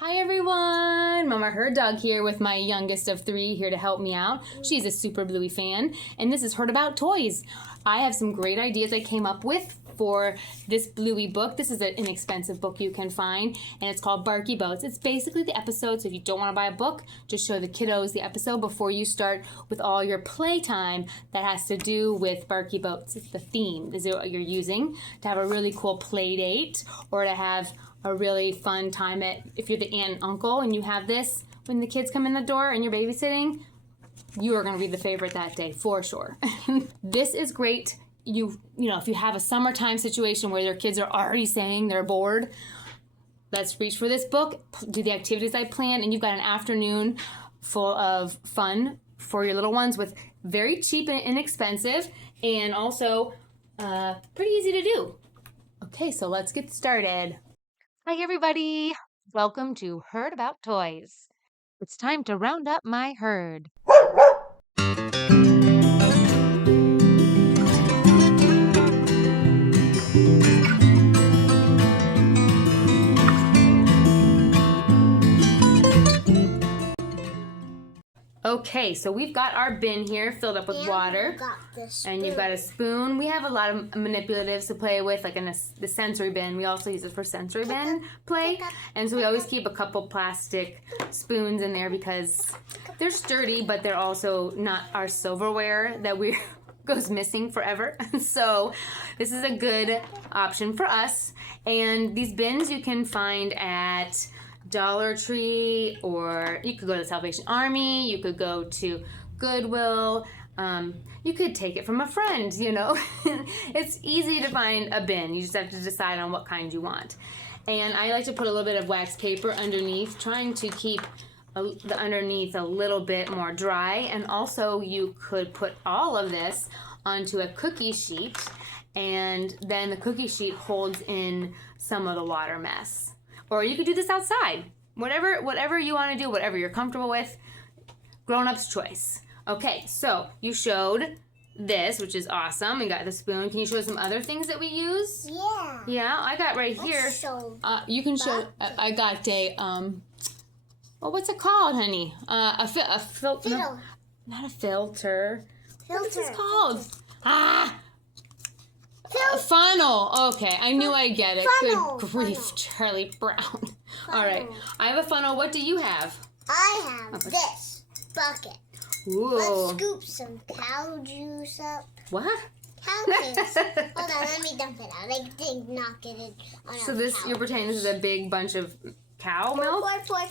Hi everyone! Mama Her Dog here with my youngest of 3 here to help me out. She's a super Bluey fan, and this is Heard About Toys. I have some great ideas I came up with for this Bluey book. This is an inexpensive book you can find, and it's called Barky Boats. It's basically the episode, so if you don't want to buy a book, just show the kiddos the episode before you start with all your playtime that has to do with Barky Boats. It's the theme is what you're using to have a really cool play date or to have a really fun time if you're the aunt and uncle and you have this when the kids come in the door and you're babysitting, you are going to be the favorite that day for sure. This is great. You know, if you have a summertime situation where your kids are already saying they're bored, let's reach for this book, do the activities I planned, and you've got an afternoon full of fun for your little ones with very cheap and inexpensive and also pretty easy to do. Okay, so let's get started. Hi everybody! Welcome to Heard About Toys. It's time to round up my herd. Okay, so we've got our bin here filled up with water. And you've got a spoon. We have a lot of manipulatives to play with, like in the sensory bin. We also use it for sensory bin play. And so we always keep a couple plastic spoons in there because they're sturdy, but they're also not our silverware that goes missing forever. So this is a good option for us. And these bins you can find at Dollar Tree, or you could go to the Salvation Army, you could go to Goodwill, you could take it from a friend, you know. It's easy to find a bin. You just have to decide on what kind you want. And I like to put a little bit of wax paper underneath, trying to keep the underneath a little bit more dry. And also you could put all of this onto a cookie sheet, and then the cookie sheet holds in some of the water mess. Or you could do this outside. Whatever you want to do, whatever you're comfortable with, grown-up's choice. Okay, so you showed this, which is awesome. We got the spoon. Can you show some other things that we use? Yeah. Yeah, I got right here. You can show. I got a well, what's it called, honey? A filter. No, not a filter. What's this called? A funnel. Okay, I knew I'd get it. Funnel. Good grief, Charlie Brown. All right, I have a funnel. What do you have? I have this bucket. Ooh. Let's scoop some cow juice up. What? Cow juice. Hold on, let me dump it out. I did not get it on So this, you're pretending this is a big bunch of cow milk? Cow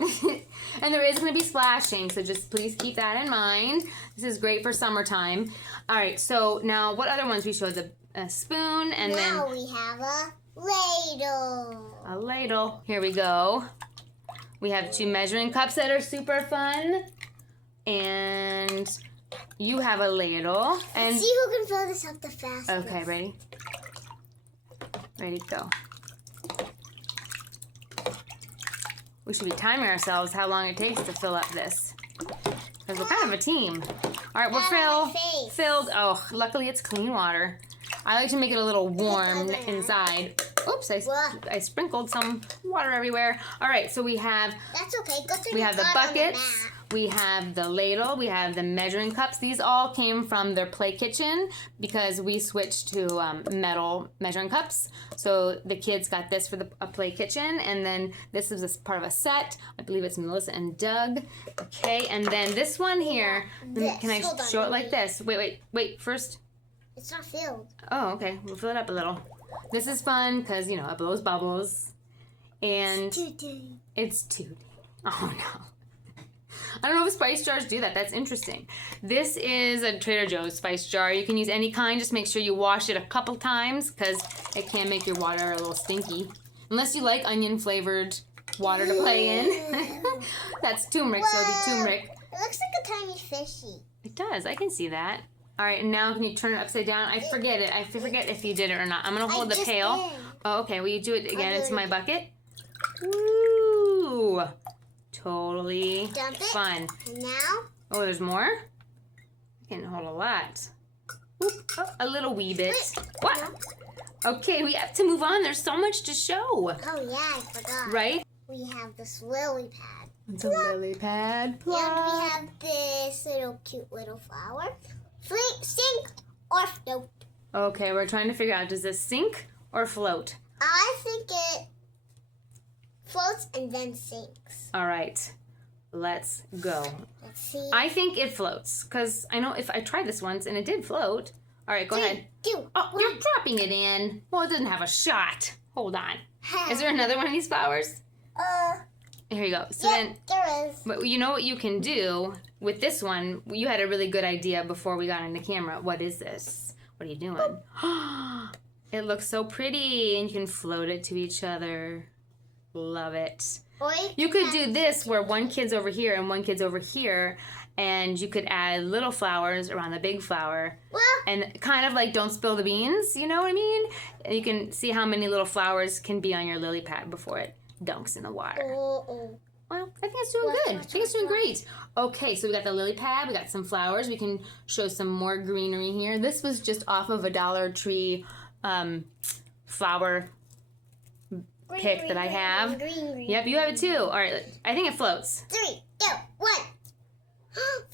milk. And there is going to be splashing, so just please keep that in mind. This is great for summertime. All right, so now what other ones we showed? A spoon, and now we have a ladle. A ladle. Here we go. We have 2 measuring cups that are super fun. And you have a ladle. And see who can fill this up the fastest. Okay, ready? Ready, go. We should be timing ourselves how long it takes to fill up this. Because we're kind of a team. All right, we're filled. Oh, luckily it's clean water. I like to make it a little warm inside. Oops, I sprinkled some water everywhere. All right, so we have. That's okay. We have the buckets. We have the ladle. We have the measuring cups. These all came from their play kitchen because we switched to metal measuring cups. So the kids got this for a play kitchen, and then this is part of a set. I believe it's Melissa and Doug. Okay, and then this one here. Can I show it like this? Wait. First. It's not filled. Oh, okay. We'll fill it up a little. This is fun because, you know, it blows bubbles. And it's tooting. Oh, no. I don't know if spice jars do that. That's interesting. This is a Trader Joe's spice jar. You can use any kind. Just make sure you wash it a couple times because it can make your water a little stinky. Unless you like onion-flavored water to play in. That's turmeric, so it'll be turmeric. It looks like a tiny fishy. It does. I can see that. All right, and now can you turn it upside down? I forget it. I forget if you did it or not. I'm going to hold the pail. Oh, okay. Will you do it again? It's my bucket. Woo! Totally fun. And now? Oh, there's more? I can hold a lot. Oop, oh, a little wee bit. What? Okay, we have to move on. There's so much to show. Oh, yeah, I forgot. Right? We have this lily pad. It's a lily pad. And we have this little cute little flower. Sink or float. Okay, we're trying to figure out, does this sink or float? I think it floats and then sinks. All right, let's go. Let's see. I think it floats because I know if I tried this once and it did float. All right, go ahead. 3, 2, Oh, 1. you're dropping it in. Well, it doesn't have a shot. Hold on. Is there another one of these flowers? Here you go. So then, there is. but you know what you can do with this one? You had a really good idea before we got on the camera. What is this? What are you doing? It looks so pretty, and you can float it to each other. Love it. You could do this where one kid's over here and one kid's over here, and you could add little flowers around the big flower. Well, And kind of like don't spill the beans, you know what I mean? And you can see how many little flowers can be on your lily pad before it dunks in the water. oh. Well, I think it's doing good. I think it's doing great. Okay, so we got the lily pad. We got some flowers. We can show some more greenery here. This was just off of a Dollar Tree flower pick that I have. Green. Yep, you have it too. All right, I think it floats. 3, 2, 1.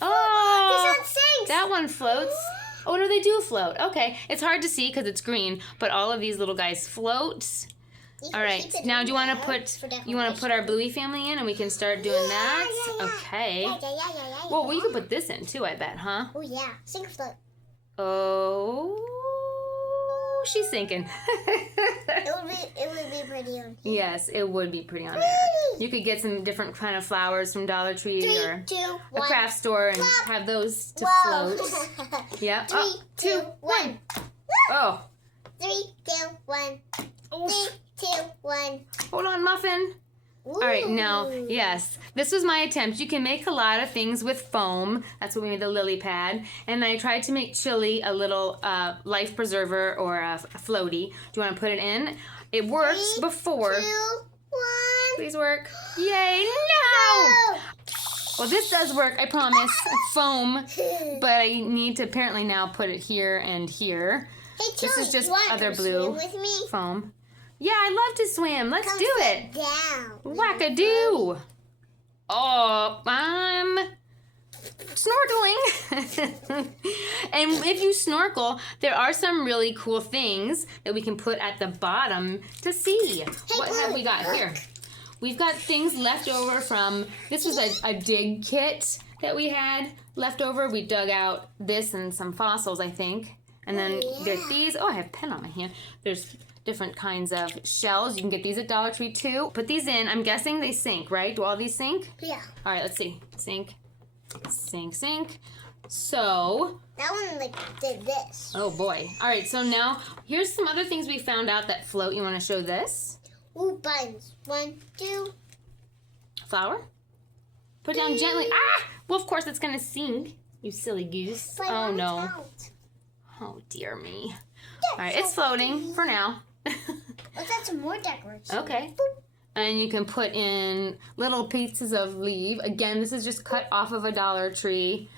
Oh, This one sinks. that one floats. Oh, no, they do float. Okay, it's hard to see because it's green, but all of these little guys float. All right, now do you want to put our Bluey family in and we can start doing that? Yeah. Okay. Yeah. Well, we could put this in too, I bet, huh? Oh, yeah. Sink or float. Oh, she's sinking. It would be pretty on here. Yes, it would be pretty on there. You could get some different kind of flowers from Dollar Tree 3, or 2, a 1. craft store and have those to Whoa. float. Yep. 3, Oh, 2, 1. Oh. 3, 2, 1. 3, 2, 1. Hold on, Muffin. All right, now, yes, this was my attempt. You can make a lot of things with foam. That's what we made the lily pad. And I tried to make chili a little life preserver or a floaty. Do you want to put it in? It works 3, before. 2, 1. Please work. Yay, no! Well, this does work, I promise. Foam, but I need to apparently now put it here and here. Hey, This is Chili, just you want other to blue swim with me? foam. Yeah, I'd love to swim. Let's do it. Down. Wackadoo! Oh, I'm snorkeling. And if you snorkel, there are some really cool things that we can put at the bottom to see. What have we got here? We've got things left over from, this was a dig kit that we had left over. We dug out this and some fossils, I think. And then there's these. Oh, I have a pen on my hand. There's different kinds of shells. You can get these at Dollar Tree too. Put these in. I'm guessing they sink, right? Do all these sink? Yeah. All right, let's see. Sink, sink, sink. So, That one did this. oh boy. All right, so now here's some other things we found out that float. You want to show this? Ooh, buttons. 1, 2. Flower? Put down gently. Ah! Well, of course it's going to sink. You silly goose. But Oh, one no. count. Oh, dear me. All right, it's floating for now. Let's add some more decoration. Okay. And you can put in little pieces of leaf. Again, this is just cut off of a Dollar Tree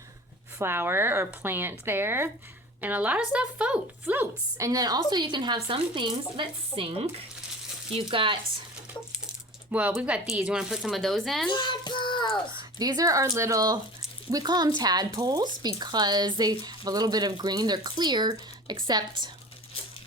flower or plant there. And a lot of stuff floats. And then also you can have some things that sink. You've got, well, we've got these. You want to put some of those in? Tadpoles. These are our little, we call them tadpoles because they have a little bit of green. They're clear, except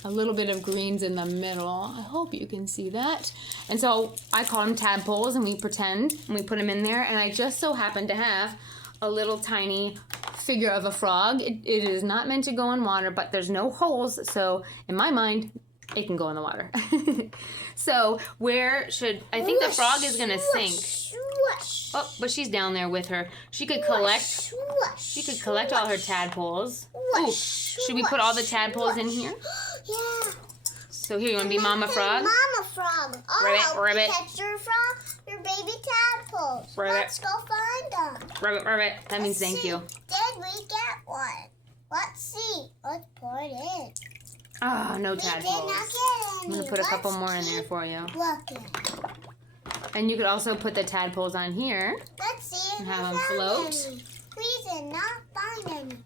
a little bit of greens in the middle. I hope you can see that. And so I call them tadpoles, and we pretend, and we put them in there. And I just so happen to have a little tiny figure of a frog. It is not meant to go in water, but there's no holes. So in my mind, it can go in the water. So where should, I think the frog is going to sink. Swoosh. Oh, but she's down there with her. She could collect Swoosh. all her tadpoles. Ooh, should we put all the tadpoles in here? Yeah. So here, you want to be Mama Frog? Mama Frog. Ribbit, ribbit. Catch your frog, your baby tadpoles. Ribbit. Let's go find them. Rabbit. That means thank you. Did we get one? Let's see. Let's pour it in. Oh, no We did tadpoles. not get I'm any. going to put a couple Let's more in there keep for you. looking. And you could also put the tadpoles on here. Let's see if And we have 'em found float. any. We did not find any.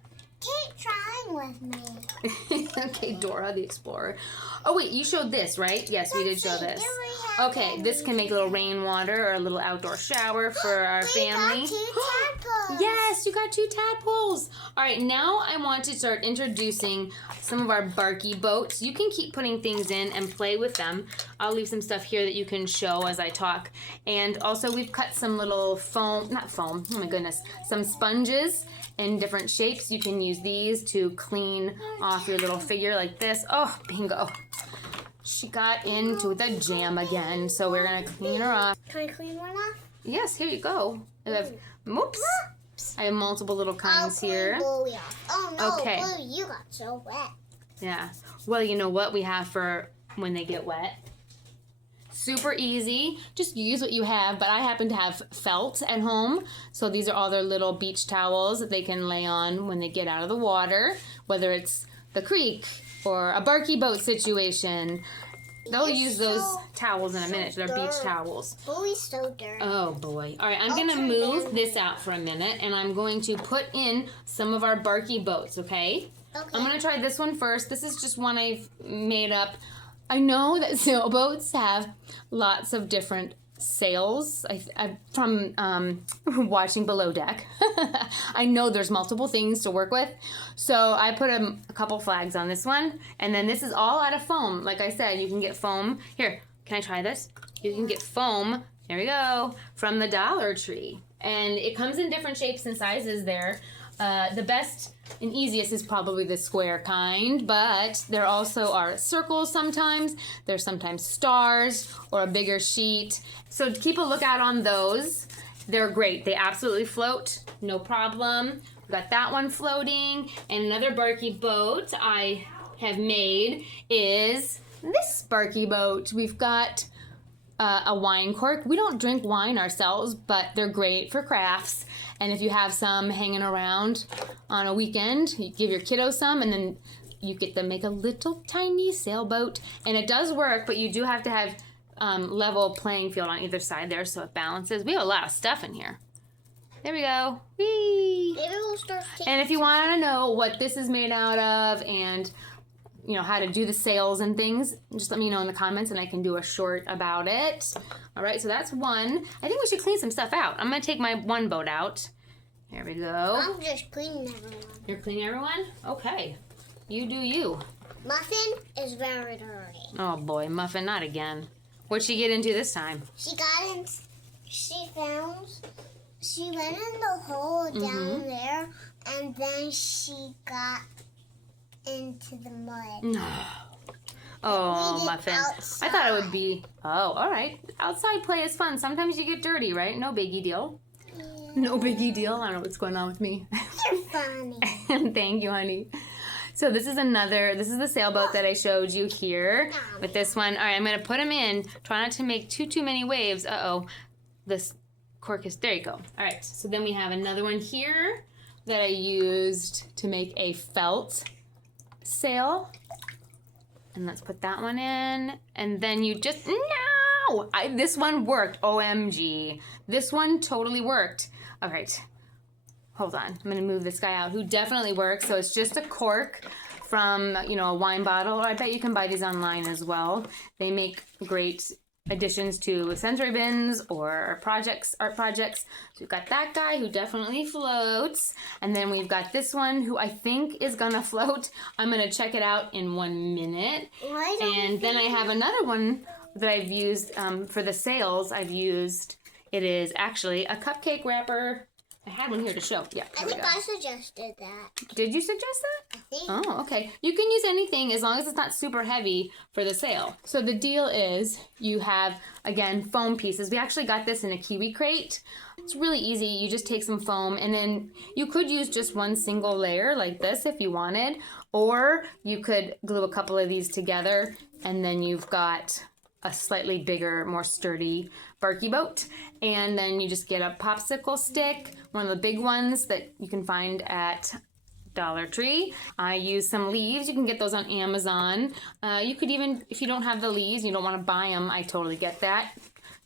Keep trying with me. Okay, Dora the Explorer. Oh wait, you showed this, right? Yes, we did show this. Okay, this can make a little rainwater or a little outdoor shower for our family. Got 2 tadpoles. Yes, you got 2 tadpoles. All right, now I want to start introducing some of our Barky Boats. You can keep putting things in and play with them. I'll leave some stuff here that you can show as I talk. And also we've cut some little foam, not foam, oh my goodness, some sponges in different shapes. You can use these to clean off your little figure like this. Oh, bingo. She got into the jam again, so we're gonna clean her off. Can I clean one off? Yes, here you go. I have, oops. I have multiple little kinds here. Bluey off. Oh no, Okay. Bluey, you got so wet. Yeah. Well, you know what we have for when they get wet? Super easy. Just use what you have, but I happen to have felt at home. So these are all their little beach towels that they can lay on when they get out of the water, whether it's the creek or a Barky Boat situation. They'll use those towels in a minute. They're beach towels. Bluey's so dirty. Oh boy. All right, I'm going to move this out for a minute, and I'm going to put in some of our Barky Boats, okay? Okay. I'm going to try this one first. This is just one I've made up. I know that sailboats have lots of different sails. From watching Below Deck, I know there's multiple things to work with. So I put a couple flags on this one. And then this is all out of foam. Like I said, you can get foam. Here, can I try this? You can get foam, there we go, from the Dollar Tree. And it comes in different shapes and sizes there. The best and easiest is probably the square kind, but there also are circles sometimes. There's sometimes stars or a bigger sheet. So keep a lookout on those. They're great. They absolutely float, no problem. We've got that one floating. And another Barky Boat I have made is this Barky Boat. We've got a wine cork. We don't drink wine ourselves, but they're great for crafts. And if you have some hanging around on a weekend, you give your kiddo some, and then you get to make a little tiny sailboat. And it does work, but you do have to have level playing field on either side there so it balances. We have a lot of stuff in here. There we go. Whee! Maybe we'll start And if you want to know what this is made out of and you know how to do the sails and things, just let me know in the comments and I can do a short about it. All right, so that's one. I think we should clean some stuff out. I'm going to take my one boat out. There we go. I'm just cleaning everyone. You're cleaning everyone? Okay. You do you. Muffin is very dirty. Oh boy, Muffin, not again. What'd she get into this time? She went in the hole down there, and then she got into the mud. No. Oh, Muffin. Outside. I thought it would be... Oh, all right. Outside play is fun. Sometimes you get dirty, right? No biggie deal. Yeah. No biggie deal. I don't know what's going on with me. You're funny. Thank you, honey. So this is the sailboat that I showed you here with this one. All right, I'm going to put them in. Try not to make too many waves. Uh-oh. This cork is... There you go. All right. So then we have another one here that I used to make a felt sail. And let's put that one in. And then you just... No! This one worked. OMG. This one totally worked. All right. Hold on. I'm going to move this guy out who definitely works. So it's just a cork from, you know, a wine bottle. Or I bet you can buy these online as well. They make great additions to sensory bins or art projects. So we've got that guy who definitely floats. And then we've got this one who I think is going to float. I'm going to check it out in 1 minute. And then I have another one that I've used for the sails. It is actually a cupcake wrapper. I had one here to show. Yeah, I think I suggested that. Did you suggest that? I think. Oh, okay. You can use anything as long as it's not super heavy for the sail. So the deal is you have, again, foam pieces. We actually got this in a kiwi crate. It's really easy. You just take some foam and then you could use just one single layer like this if you wanted, or you could glue a couple of these together and then you've got a slightly bigger, more sturdy Barky Boat. And then you just get a popsicle stick, one of the big ones that you can find at Dollar Tree. I use some leaves. You can get those on Amazon. You could even, if you don't have the leaves, you don't want to buy them, I totally get that.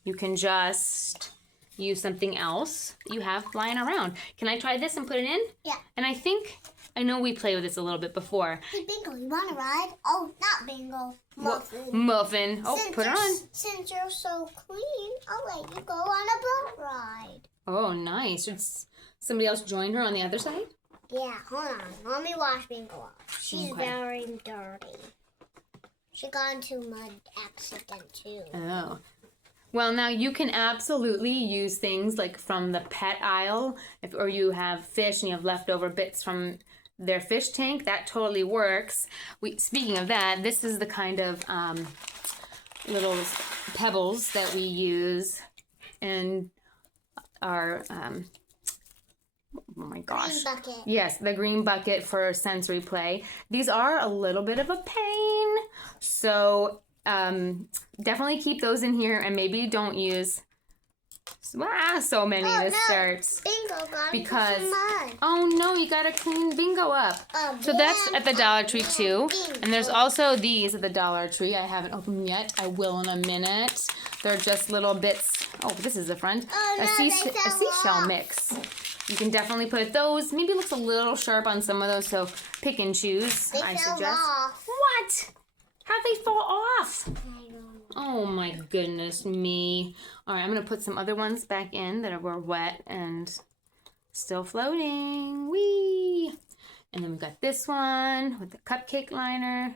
You can just use something else you have lying around. Can I try this and put it in? Yeah. And I think I know we played with this a little bit before. Hey, Bingo, you want to ride? Oh, not Bingo. Muffin. Muffin. Oh, put her on. Since you're so clean, I'll let you go on a boat ride. Oh, nice. Should somebody else join her on the other side? Yeah, hold on. Let me wash Bingo off. She's very dirty. She got into a mud accident, too. Oh. Well, now you can absolutely use things like from the pet aisle, or you have fish and you have leftover bits from their fish tank. That totally works. Speaking of that, this is the kind of little pebbles that we use in our, oh my gosh. Green bucket. Yes, the green bucket for sensory play. These are a little bit of a pain, so definitely keep those in here, and maybe don't use so many to start. Bingo got because some mud. oh no, you gotta clean Bingo up. So that's at the Dollar Tree too, and there's also these at the Dollar Tree. I haven't opened yet. I will in a minute. They're just little bits. Oh, this is the front. A seashell mix. You can definitely put those. Maybe it looks a little sharp on some of those, so pick and choose. I suggest. Off. What? How'd they fall off? I don't know. Oh my goodness me. All right, I'm going to put some other ones back in that were wet and still floating. Whee! And then we've got this one with the cupcake liner.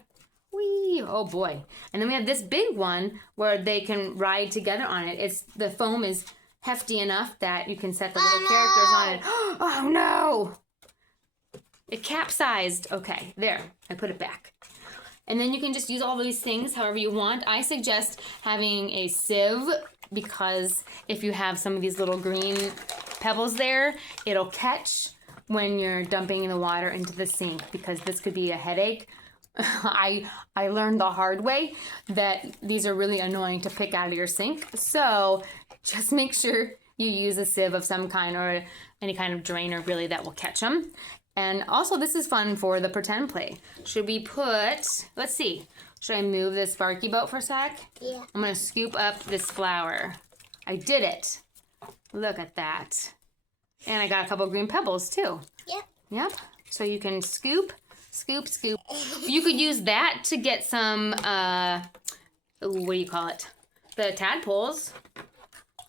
Whee! Oh boy. And then we have this big one where they can ride together on it. The foam is hefty enough that you can set the little characters on it. Oh no! It capsized. Okay, there. I put it back. And then you can just use all these things however you want. I suggest having a sieve, because if you have some of these little green pebbles there, it'll catch when you're dumping the water into the sink, because this could be a headache. I learned the hard way that these are really annoying to pick out of your sink. So just make sure you use a sieve of some kind, or any kind of drainer really that will catch them. And also, this is fun for the pretend play. Should we put, let's see, should I move this Barky boat for a sec? Yeah. I'm going to scoop up this flour. I did it. Look at that. And I got a couple of green pebbles, too. Yep. Yep. So you can scoop, scoop, scoop. You could use that to get some, what do you call it? The tadpoles,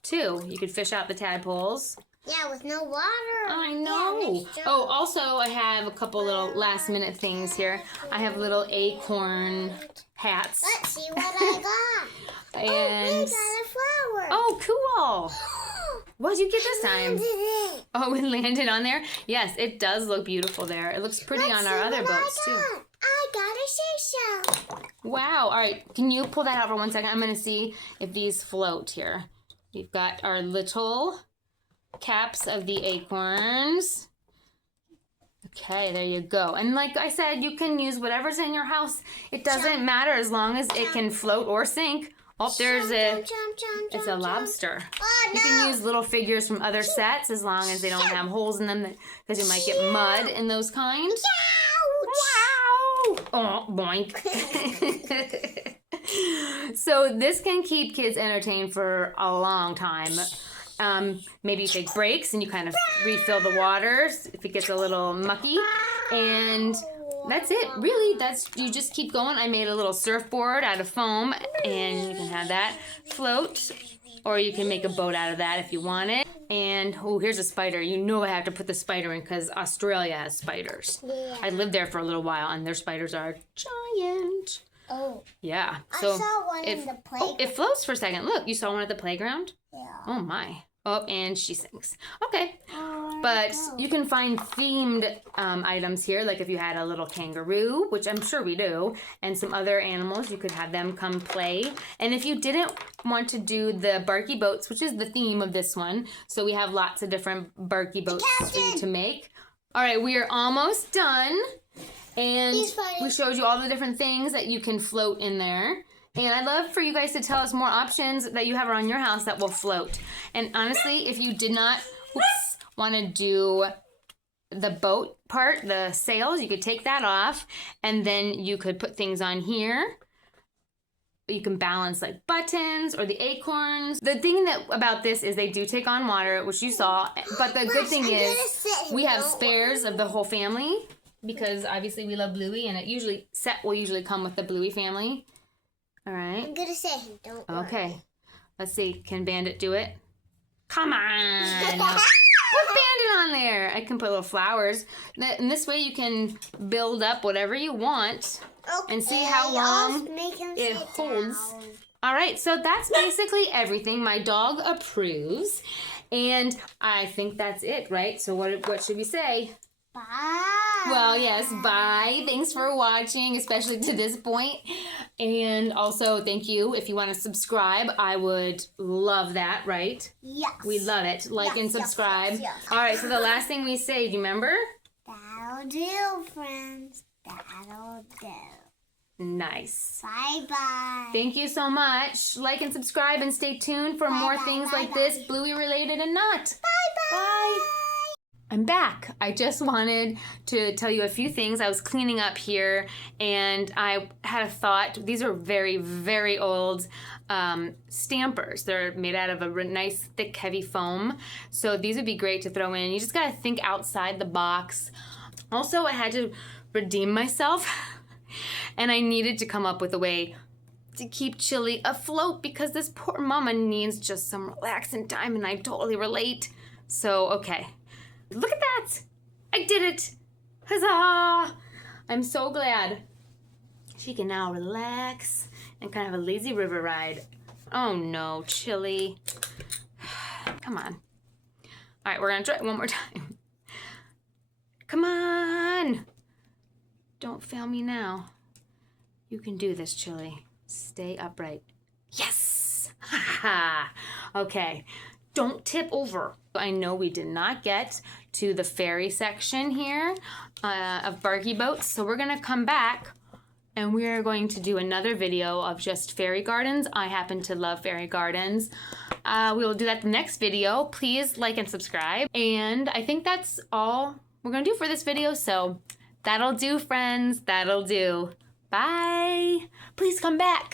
too. You could fish out the tadpoles. Yeah, with no water. I know. Yeah, oh, also I have a couple little last minute things here. I have little acorn hats. Let's see what I got. And we got a flower. oh, cool. What did you get this time? It. Oh, it landed on there? Yes, it does look beautiful there. It looks pretty on our other boats too. I got a seashell. Wow. All right. Can you pull that out for 1 second? I'm going to see if these float here. We've got our little caps of the acorns. Okay, there you go. And like I said, you can use whatever's in your house. It doesn't matter as long as it can float or sink. Oh, there's it's a lobster. Oh, you can use little figures from other sets as long as they don't have holes in them, because you might get mud in those kinds. Wow! Oh, boink. So this can keep kids entertained for a long time. Maybe you take breaks and you kind of refill the waters if it gets a little mucky, and that's it. Really, you just keep going. I made a little surfboard out of foam, and you can have that float, or you can make a boat out of that if you want it. And oh, here's a spider. You know I have to put the spider in because Australia has spiders. Yeah. I lived there for a little while, and their spiders are giant. Oh. Yeah. So I saw one in the playground. Oh, it floats for a second. Look, you saw one at the playground? Yeah. Oh my. Oh, and she sinks. Okay. But you can find themed items here, like if you had a little kangaroo, which I'm sure we do, and some other animals, you could have them come play. And if you didn't want to do the Barky Boats, which is the theme of this one, so we have lots of different Barky Boats for you to make. All right, we are almost done. And we showed you all the different things that you can float in there. And I'd love for you guys to tell us more options that you have around your house that will float. And honestly, if you did not want to do the boat part, the sails, you could take that off, and then you could put things on here. You can balance like buttons or the acorns. The thing about this is they do take on water, which you saw. But the good thing is we have spares of the whole family. because obviously we love Bluey, and set will usually come with the Bluey family. All right. I'm gonna say him. Don't worry. Okay. Let's see. Can Bandit do it? Come on. Put Bandit on there. I can put little flowers. And this way you can build up whatever you want and see how long it holds. All right, so that's basically everything. My dog approves. And I think that's it, right? So what should we say? Bye. Well, yes, bye. Thanks for watching, especially to this point. And also, thank you. If you want to subscribe, I would love that, right? Yes. We love it. Like and subscribe. Yes. All right, so the last thing we say, do you remember? That'll do, friends. That'll do. Nice. Bye-bye. Thank you so much. Like and subscribe and stay tuned for more things like this, Bluey related and not. Bye-bye. Bye. I'm back. I just wanted to tell you a few things. I was cleaning up here and I had a thought. These are very, very old stampers. They're made out of a nice, thick, heavy foam. So these would be great to throw in. You just gotta think outside the box. Also, I had to redeem myself and I needed to come up with a way to keep Chili afloat because this poor mama needs just some relaxing time, and I totally relate. So, okay. Look at that! I did it! Huzzah! I'm so glad. She can now relax and kind of have a lazy river ride. Oh no, Chili. Come on. All right, we're gonna try it one more time. Come on! Don't fail me now. You can do this, Chili. Stay upright. Yes! Ha ha! Okay. Don't tip over. I know we did not get to the fairy section here of Barkey Boats, so we're gonna come back and we're going to do another video of just fairy gardens. I happen to love fairy gardens. We will do that the next video. Please like and subscribe. And I think that's all we're gonna do for this video, so that'll do, friends. That'll do. Bye. Please come back.